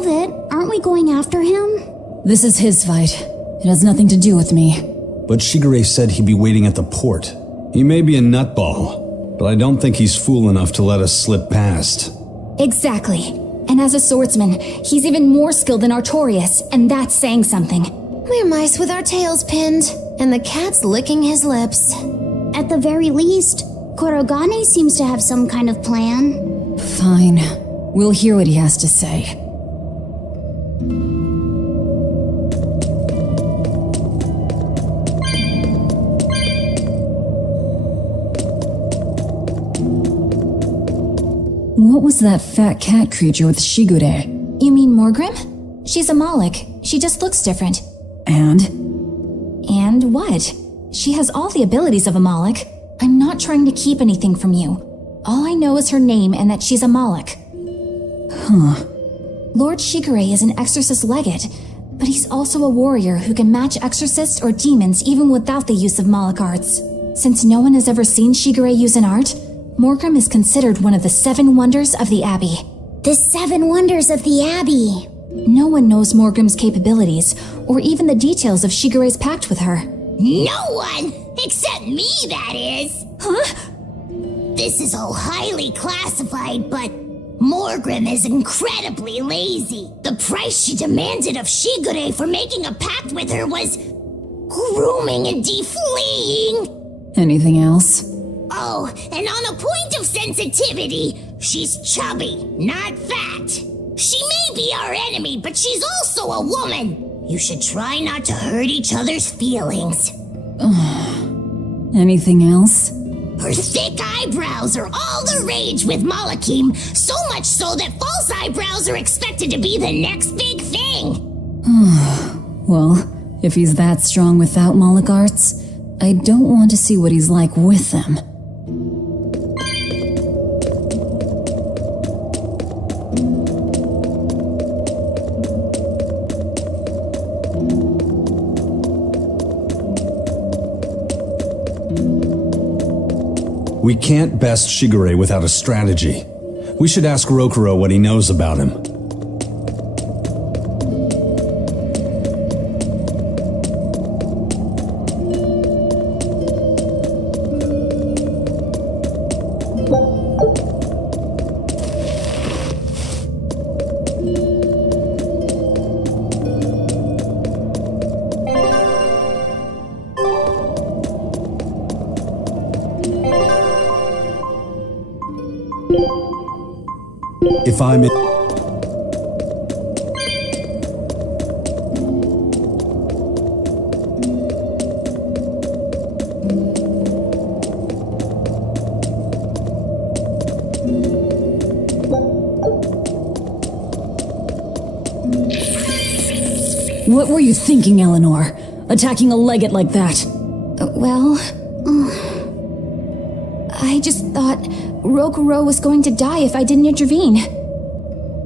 Velvet, aren't we going after him? This is his fight. It has nothing to do with me. But Shigure said he'd be waiting at the port. He may be a nutball, but I don't think he's fool enough to let us slip past. Exactly. And as a swordsman, he's even more skilled than Artorias, and that's saying something. We're mice with our tails pinned, and the cat's licking his lips. At the very least, Kurogane seems to have some kind of plan. Fine. We'll hear what he has to say. What was that fat cat creature with Shigure? You mean Morgrim? She's a Moloch. She just looks different. And? And what? She has all the abilities of a Moloch. I'm not trying to keep anything from you. All I know is her name and that she's a Moloch. Huh. Lord Shigure is an exorcist legate, but he's also a warrior who can match exorcists or demons even without the use of Moloch arts. Since no one has ever seen Shigure use an art, Morgrim is considered one of the 7 wonders of the Abbey. The 7 wonders of the Abbey. No one knows Morgrim's capabilities, or even the details of Shigure's pact with her. No one! Except me, that is! Huh? This is all highly classified, but Morgrim is incredibly lazy. The price she demanded of Shigure for making a pact with her was grooming and defleeing. Anything else? Oh, and on a point of sensitivity, she's chubby, not fat. She may be our enemy, but she's also a woman. You should try not to hurt each other's feelings. Anything else? Her thick eyebrows are all the rage with Malakim, so much so that false eyebrows are expected to be the next big thing. Well, if he's that strong without Moloch arts, I don't want to see what he's like with them. We can't best Shigure without a strategy. We should ask Rokuro what he knows about him. If I'm in... What were you thinking, Eleanor? Attacking a legate like that? I just thought Rokuro was going to die if I didn't intervene.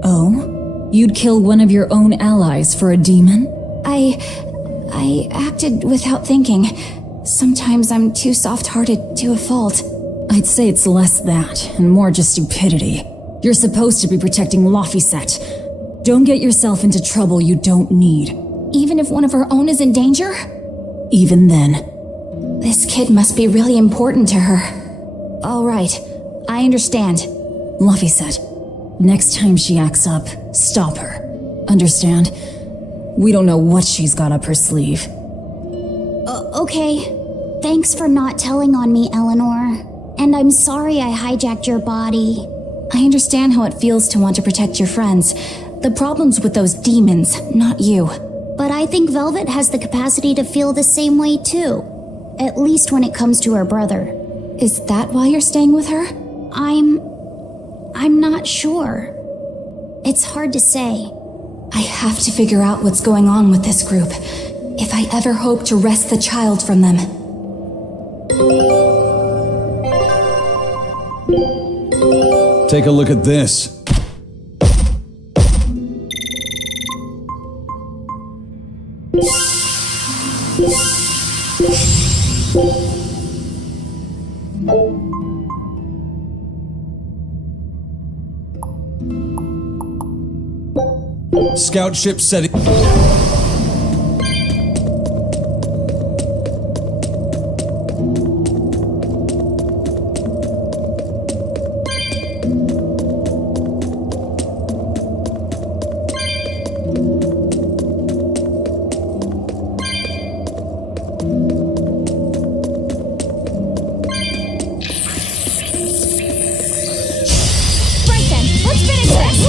Oh? You'd kill one of your own allies for a demon? I acted without thinking. Sometimes I'm too soft-hearted to a fault. I'd say it's less that, and more just stupidity. You're supposed to be protecting Laphicet. Don't get yourself into trouble you don't need. Even if one of her own is in danger? Even then. This kid must be really important to her. All right, I understand. Laphicet, next time she acts up, stop her. Understand? We don't know what she's got up her sleeve. Okay. Thanks for not telling on me, Eleanor. And I'm sorry I hijacked your body. I understand how it feels to want to protect your friends. The problem's with those demons, not you. But I think Velvet has the capacity to feel the same way too. At least when it comes to her brother. Is that why you're staying with her? I'm not sure. It's hard to say. I have to figure out what's going on with this group, if I ever hope to wrest the child from them. Take a look at this. Scout ship setting. Right then, let's finish this!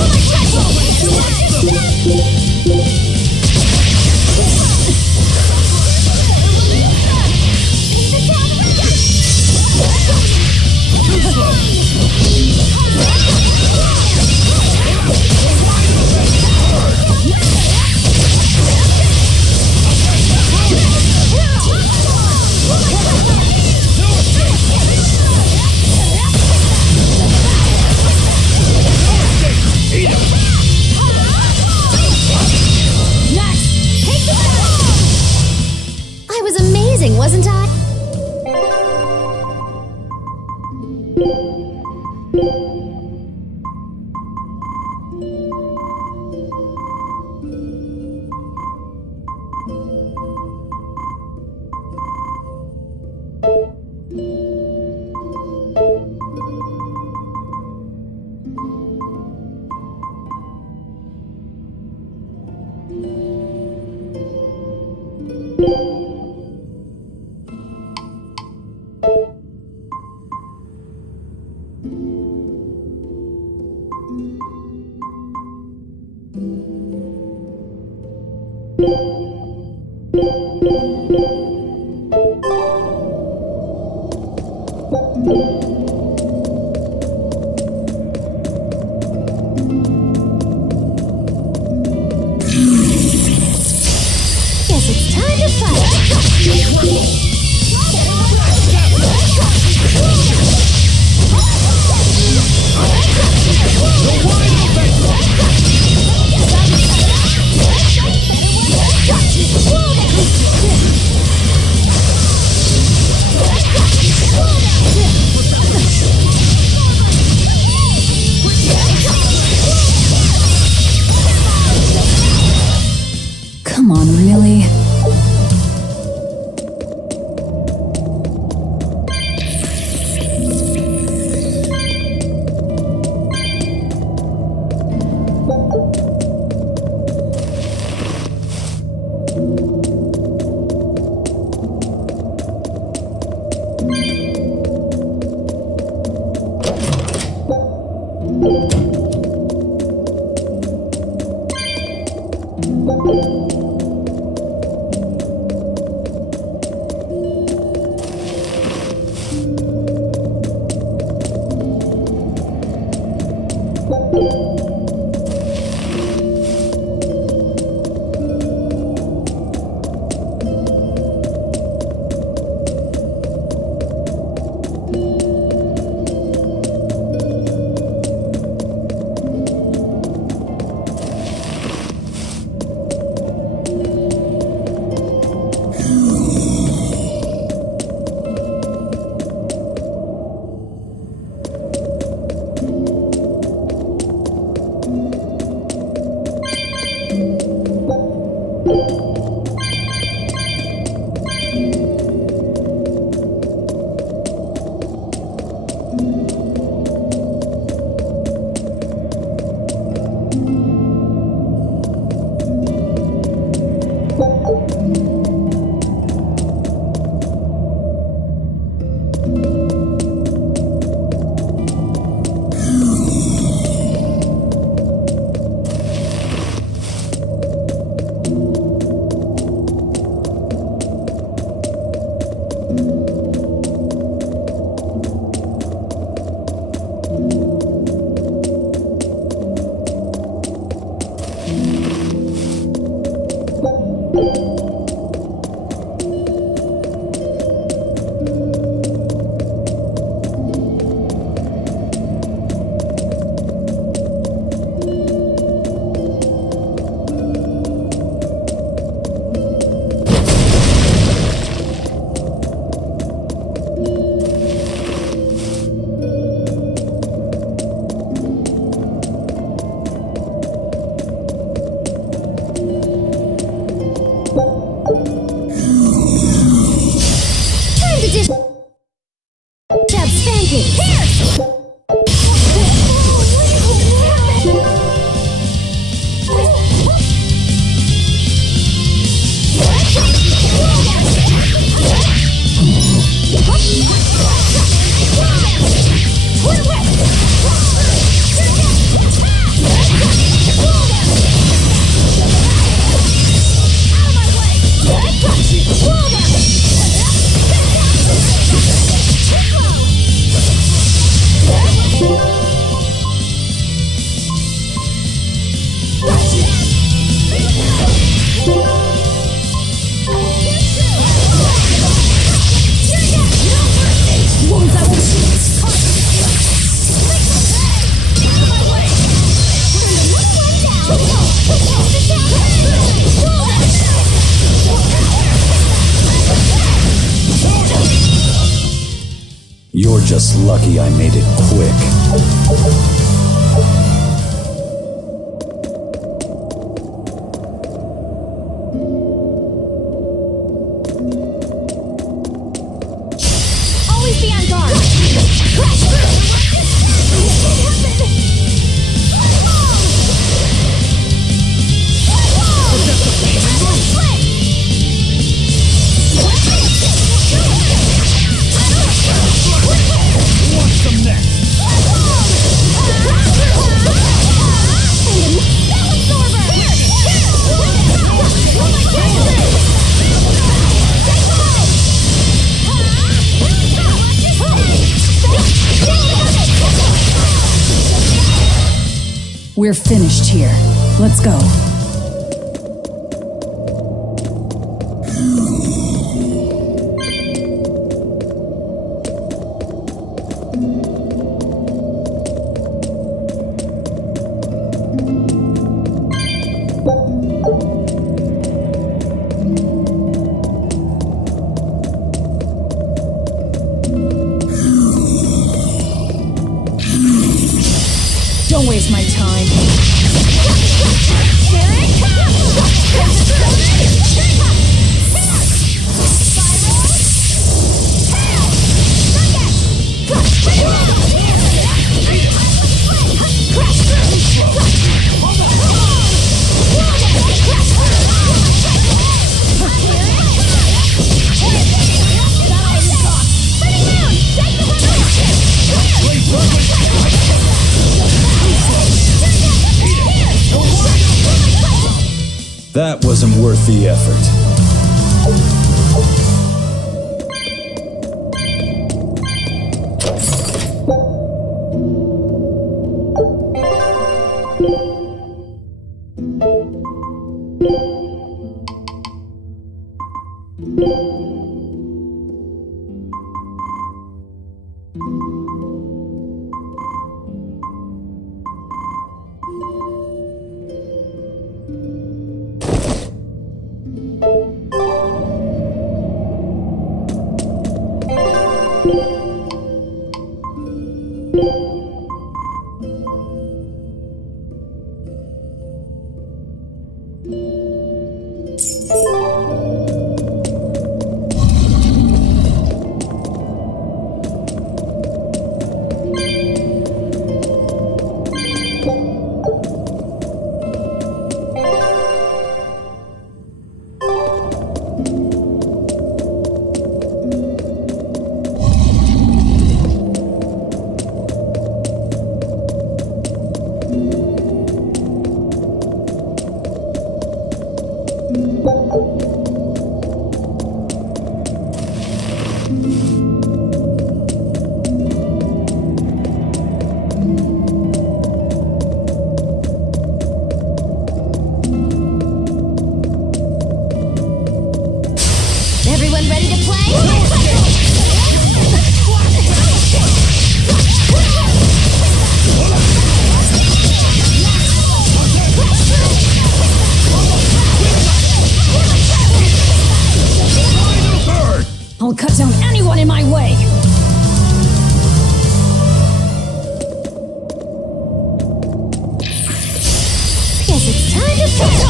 I was amazing, wasn't I? Guess it's time to fight. Come on, really? just lucky I made it quick. Always be on guard! What's the next? We're finished here. Let's go. Don't waste my time. That wasn't worth the effort. Everyone ready to play? I'll cut down anyone in my way! Guess it's time to fight!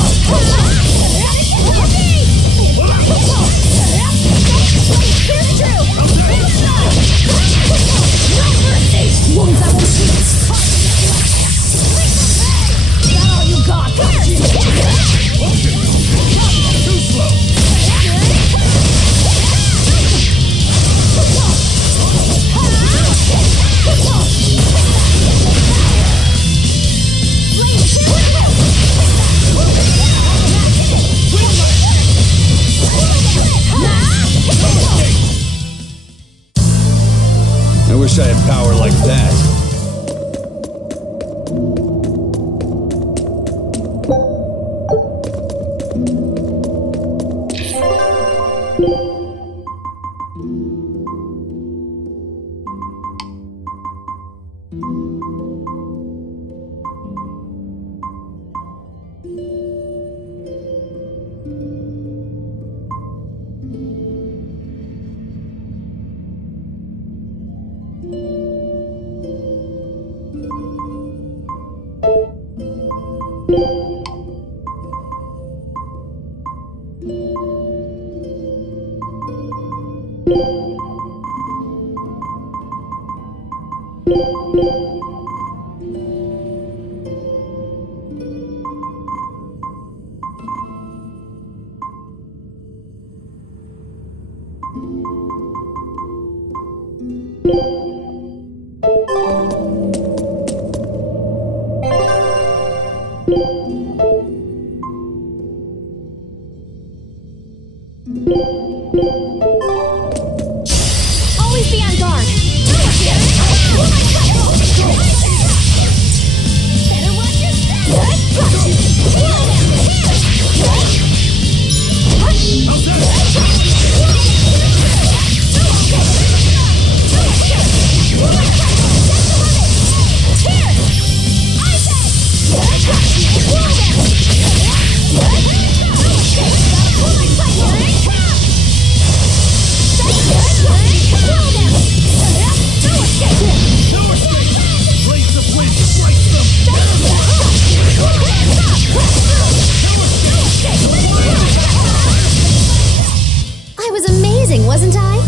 Wounds that won't heal! Is that all you got? Too slow! I wish I had power like that. Always be on guard. Better watch your I was amazing, wasn't I?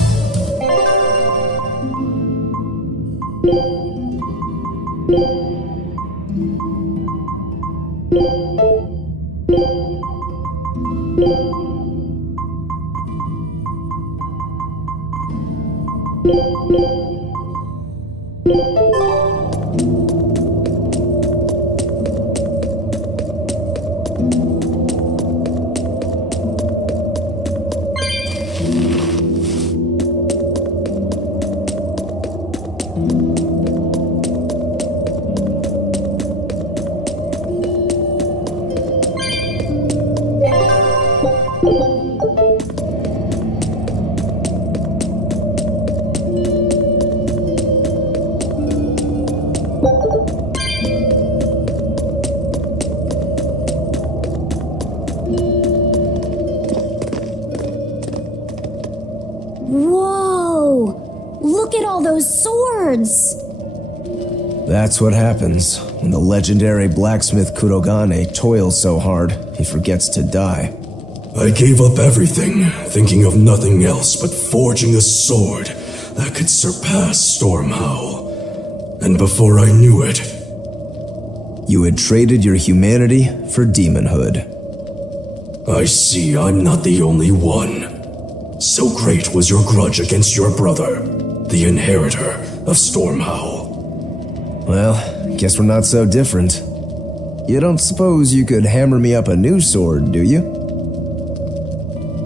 Whoa! Look at all those swords! That's what happens when the legendary blacksmith Kurogane toils so hard he forgets to die. I gave up everything, thinking of nothing else but forging a sword that could surpass Stormhowl. And before I knew it, You had traded your humanity for demonhood. I see I'm not the only one. So great was your grudge against your brother, the inheritor of Stormhowl. Well, guess we're not so different. You don't suppose you could hammer me up a new sword, do you?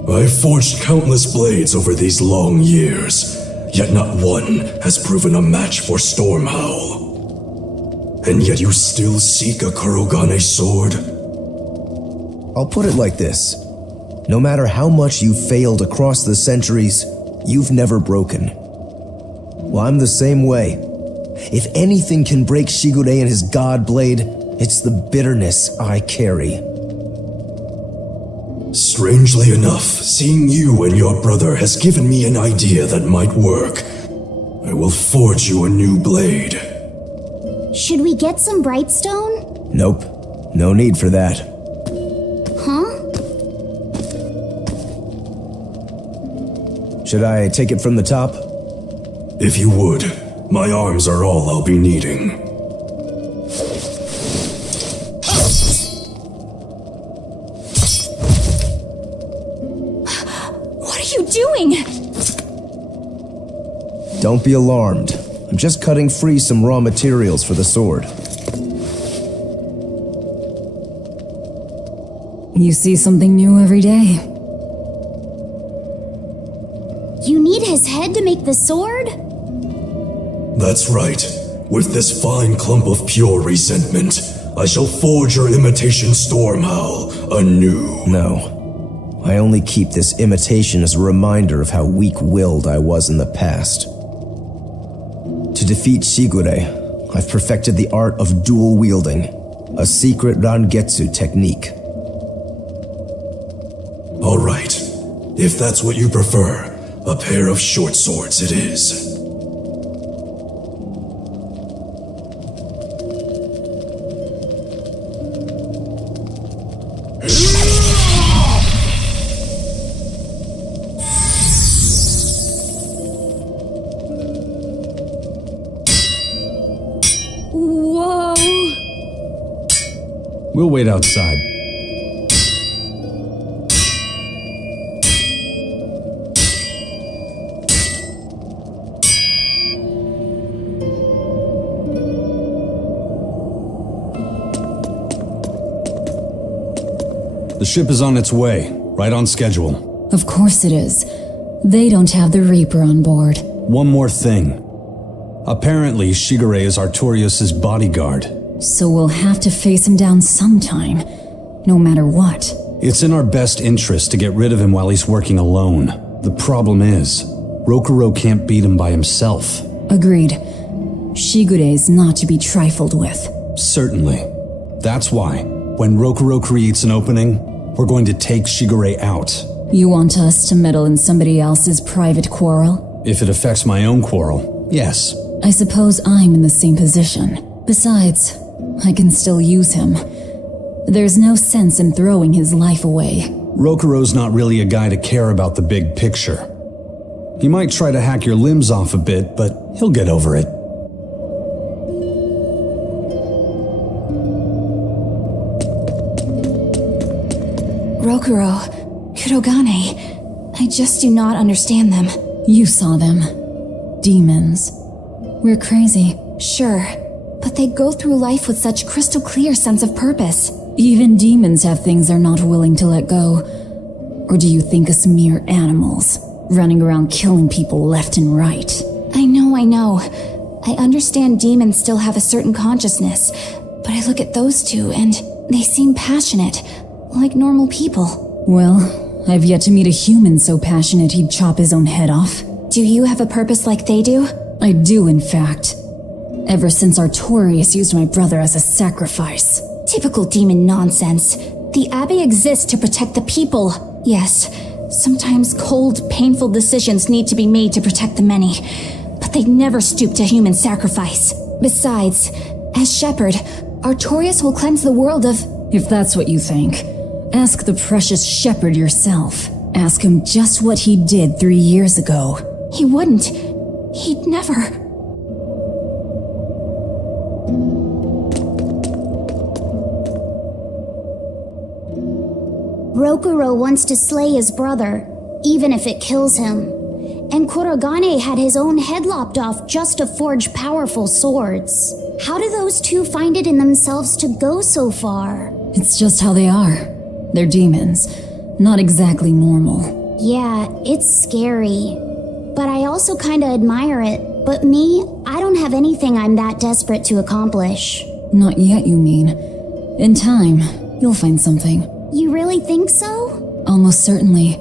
I've forged countless blades over these long years, yet not one has proven a match for Stormhowl. And yet you still seek a Kurogane sword? I'll put it like this. No matter how much you've failed across the centuries, you've never broken. Well, I'm the same way. If anything can break Shigure and his god blade, it's the bitterness I carry. Strangely enough, seeing you and your brother has given me an idea that might work. I will forge you a new blade. Should we get some Brightstone? Nope. No need for that. Huh? Should I take it from the top? If you would, my arms are all I'll be needing. What are you doing? Don't be alarmed. I'm just cutting free some raw materials for the sword. You see something new every day. You need his head to make the sword? That's right. With this fine clump of pure resentment, I shall forge your imitation Stormhowl anew. No. I only keep this imitation as a reminder of how weak-willed I was in the past. To defeat Shigure, I've perfected the art of dual wielding, a secret Rangetsu technique. All right. If that's what you prefer, a pair of short swords it is. Whoa! We'll wait outside. The ship is on its way, right on schedule. Of course it is. They don't have the Reaper on board. One more thing. Apparently, Shigure is Artorias' bodyguard. So we'll have to face him down sometime, no matter what. It's in our best interest to get rid of him while he's working alone. The problem is, Rokuro can't beat him by himself. Agreed. Shigure is not to be trifled with. Certainly. That's why, when Rokuro creates an opening, we're going to take Shigure out. You want us to meddle in somebody else's private quarrel? If it affects my own quarrel, yes. I suppose I'm in the same position. Besides, I can still use him. There's no sense in throwing his life away. Rokuro's not really a guy to care about the big picture. He might try to hack your limbs off a bit, but he'll get over it. Rokuro, Kurogane, I just do not understand them. You saw them. Demons. We're crazy. Sure, but they go through life with such crystal clear sense of purpose. Even demons have things they're not willing to let go. Or do you think us mere animals, running around killing people left and right? I know. I understand demons still have a certain consciousness, but I look at those two and they seem passionate, like normal people. Well, I've yet to meet a human so passionate he'd chop his own head off. Do you have a purpose like they do? I do, in fact. Ever since Artorias used my brother as a sacrifice. Typical demon nonsense. The Abbey exists to protect the people. Yes, sometimes cold, painful decisions need to be made to protect the many, but they never stoop to human sacrifice. Besides, as shepherd, Artorias will cleanse the world of... If that's what you think, ask the precious shepherd yourself. Ask him just what he did 3 years ago. He wouldn't. He'd never... Rokuro wants to slay his brother, even if it kills him. And Kurogane had his own head lopped off just to forge powerful swords. How do those two find it in themselves to go so far? It's just how they are. They're demons. Not exactly normal. Yeah, it's scary. But I also kinda admire it. But me, I don't have anything I'm that desperate to accomplish. Not yet, you mean. In time, you'll find something. You really think so? Almost certainly.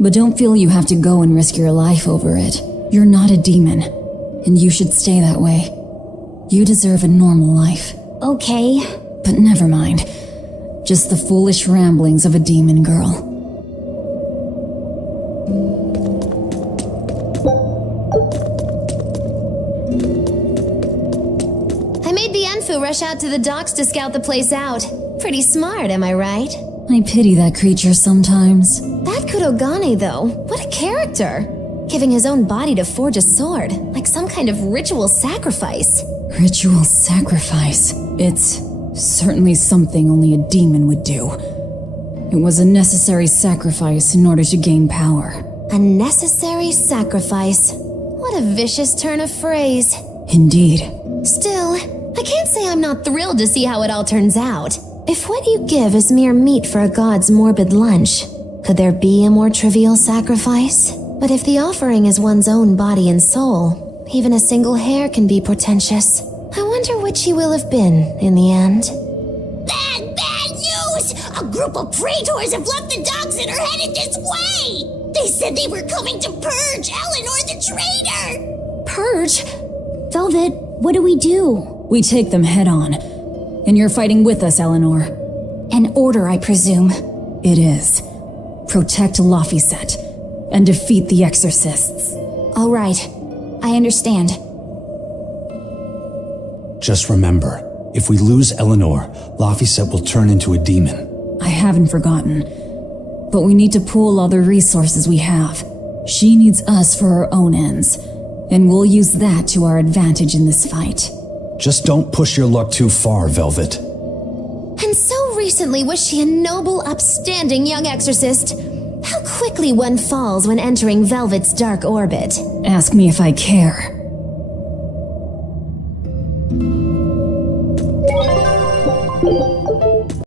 But don't feel you have to go and risk your life over it. You're not a demon, and you should stay that way. You deserve a normal life. Okay. But never mind. Just the foolish ramblings of a demon girl. I made Bienfu rush out to the docks to scout the place out. Pretty smart, am I right? I pity that creature sometimes. That Kurogane, though, what a character! Giving his own body to forge a sword, like some kind of ritual sacrifice. Ritual sacrifice. It's certainly something only a demon would do. It was a necessary sacrifice in order to gain power. A necessary sacrifice. What a vicious turn of phrase. Indeed. Still, I can't say I'm not thrilled to see how it all turns out. If what you give is mere meat for a god's morbid lunch, could there be a more trivial sacrifice? But if the offering is one's own body and soul, even a single hair can be portentous. I wonder which he will have been in the end. Bad news! A group of praetors have left the docks and are headed this way! They said they were coming to purge Eleanor the traitor! Purge? Velvet, what do we do? We take them head on. And you're fighting with us, Eleanor. An order, I presume. It is. Protect Laphicet and defeat the exorcists. All right. I understand. Just remember, if we lose Eleanor, Laphicet will turn into a demon. I haven't forgotten. But we need to pool all the resources we have. She needs us for her own ends, and we'll use that to our advantage in this fight. Just don't push your luck too far, Velvet. And so recently was she a noble, upstanding young exorcist. How quickly one falls when entering Velvet's dark orbit. Ask me if I care.